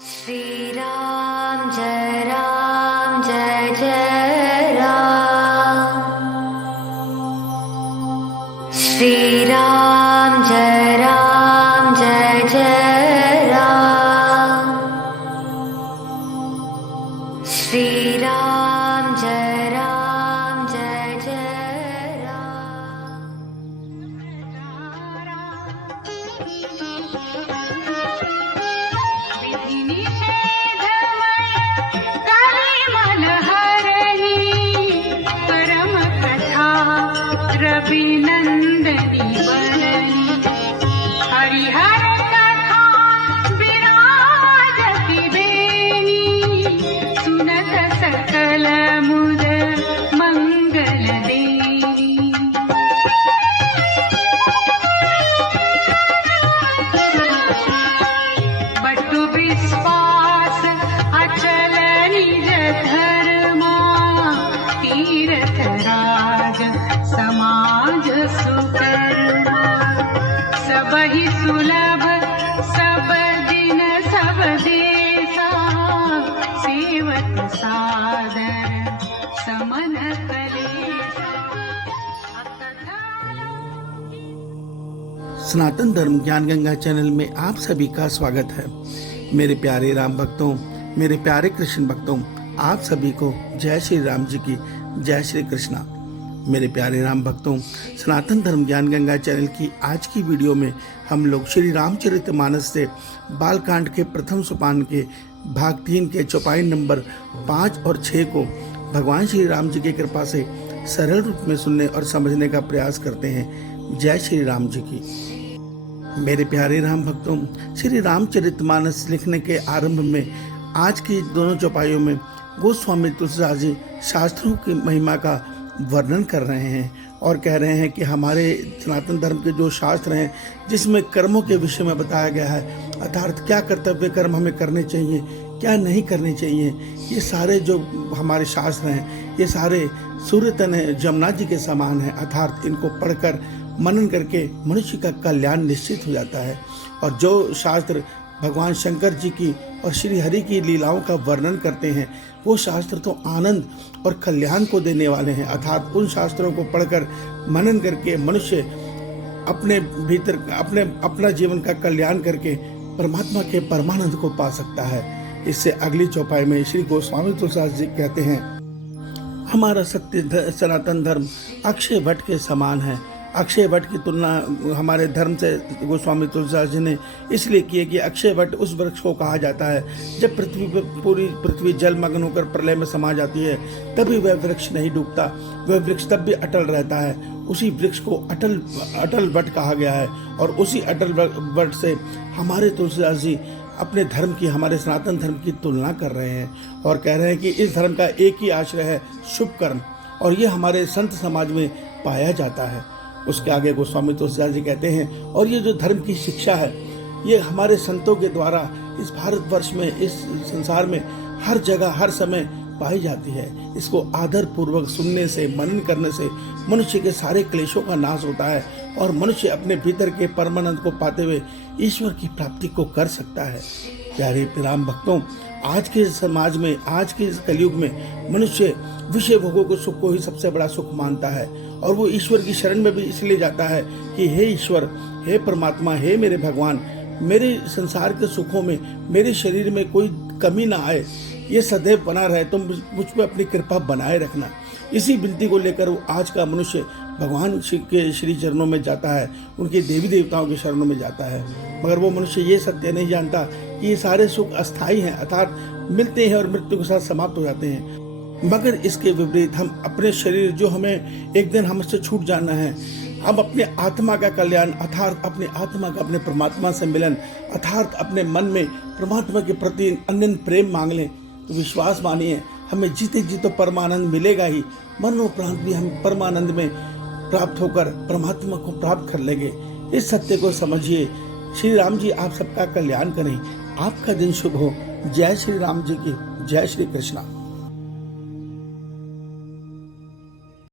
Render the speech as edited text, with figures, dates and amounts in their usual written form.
श्री राम जय जय राम। श्री राम जय जय राम। श्री राम जय जय राम। रविनंदनी बरनी हरिहर कथा विराजति बेनी सुनत सकल मुद मंगल देनी। बटु विश्वास अचल निज धर्मा तीर्थ राज समाज सुकर्मा सबहि सुलभ सब दिन सब देसा सेवक सादर समन कलेसा। सनातन धर्म ज्ञान गंगा चैनल में आप सभी का स्वागत है। मेरे प्यारे राम भक्तों, मेरे प्यारे कृष्ण भक्तों, आप सभी को जय श्री राम जी की जय श्री कृष्णा। मेरे प्यारे राम भक्तों, सनातन धर्म ज्ञान गंगा चैनल की आज की वीडियो में हम लोग श्री रामचरितमानस से बालकांड के प्रथम सोपान के भाग 3 के चौपाई नंबर 5 और 6 को भगवान श्री राम जी की कृपा से सरल रूप में सुनने और समझने का प्रयास करते हैं। जय श्री राम जी की। मेरे प्यारे राम भक्तों, श्री रामचरितमानस लिखने के आरंभ में आज की दोनों चौपाइयों में गोस्वामी तुलसीदास जी शास्त्रों की महिमा का वर्णन कर रहे हैं और कह रहे हैं कि हमारे सनातन धर्म के जो शास्त्र हैं जिसमें कर्मों के विषय में बताया गया है, अर्थात क्या कर्तव्य कर्म हमें करने चाहिए, क्या नहीं करने चाहिए, ये सारे जो हमारे शास्त्र हैं ये सारे सूर्य तन जमुना जी के समान हैं। अर्थात इनको पढ़कर मनन करके मनुष्य का कल्याण निश्चित हो जाता है। और जो शास्त्र भगवान शंकर जी की और श्री हरि की लीलाओं का वर्णन करते हैं वो शास्त्र तो आनंद और कल्याण को देने वाले हैं। अर्थात उन शास्त्रों को पढ़कर मनन करके मनुष्य अपने भीतर अपना जीवन का कल्याण करके परमात्मा के परमानंद को पा सकता है। इससे अगली चौपाई में श्री गोस्वामी तुलसीदास जी कहते हैं, हमारा सत्य सनातन धर्म अक्षय वट के समान है। अक्षय वट की तुलना हमारे धर्म से गोस्वामी तुलसीदास जी ने इसलिए की है कि अक्षय वट उस वृक्ष को कहा जाता है जब पूरी पृथ्वी जलमग्न होकर प्रलय में समा जाती है तभी वह वृक्ष नहीं डूबता, वह वृक्ष तब भी अटल रहता है। उसी वृक्ष को अटल वट कहा गया है। और उसी अटल वट से हमारे तुलसीदास जी अपने धर्म की, हमारे सनातन धर्म की तुलना कर रहे हैं और कह रहे हैं कि इस धर्म का एक ही आश्रय है शुभ कर्म, और ये हमारे संत समाज में पाया जाता है। उसके आगे गोस्वामी तुलसीदास जी कहते हैं, और ये जो धर्म की शिक्षा है ये हमारे संतों के द्वारा इस भारतवर्ष में, इस संसार में हर जगह हर समय पाई जाती है। इसको आदर पूर्वक सुनने से, मनन करने से मनुष्य के सारे क्लेशों का नाश होता है और मनुष्य अपने भीतर के परमानंद को पाते हुए ईश्वर की प्राप्ति को कर सकता है। प्यारे राम भक्तों, आज के समाज में, आज के इस कलयुग में मनुष्य विषय भोगों को सुख को ही सबसे बड़ा सुख मानता है और वो ईश्वर की शरण में भी इसलिए जाता है कि हे ईश्वर, हे परमात्मा, हे मेरे भगवान, मेरे संसार के सुखों में, मेरे शरीर में कोई कमी ना आए, ये सदैव बना रहे, तुम मुझ पर अपनी कृपा बनाए रखना। इसी विनती को लेकर वो आज का मनुष्य भगवान के श्री चरणों में जाता है, उनके देवी देवताओं के शरणों में जाता है। मगर वो मनुष्य ये सत्य नहीं जानता कि ये सारे सुख अस्थायी हैं, अर्थात मिलते हैं और मृत्यु के साथ समाप्त हो जाते हैं। मगर इसके विपरीत हम अपने शरीर जो हमें एक दिन हमसे छूट जाना है, हम अपने आत्मा का कल्याण, अर्थात अपने आत्मा का अपने परमात्मा से मिलन, अर्थात अपने मन में परमात्मा के प्रति अनन्य प्रेम मांग लें तो विश्वास मानिए हमें जीते जी तो परमानंद मिलेगा ही, मरणोपरांत भी हम परमानंद में प्राप्त होकर परमात्मा को प्राप्त कर लेंगे। इस सत्य को समझिए। श्री राम जी आप सबका कल्याण करें। आपका दिन शुभ हो। जय श्री राम जी की जय श्री कृष्णा।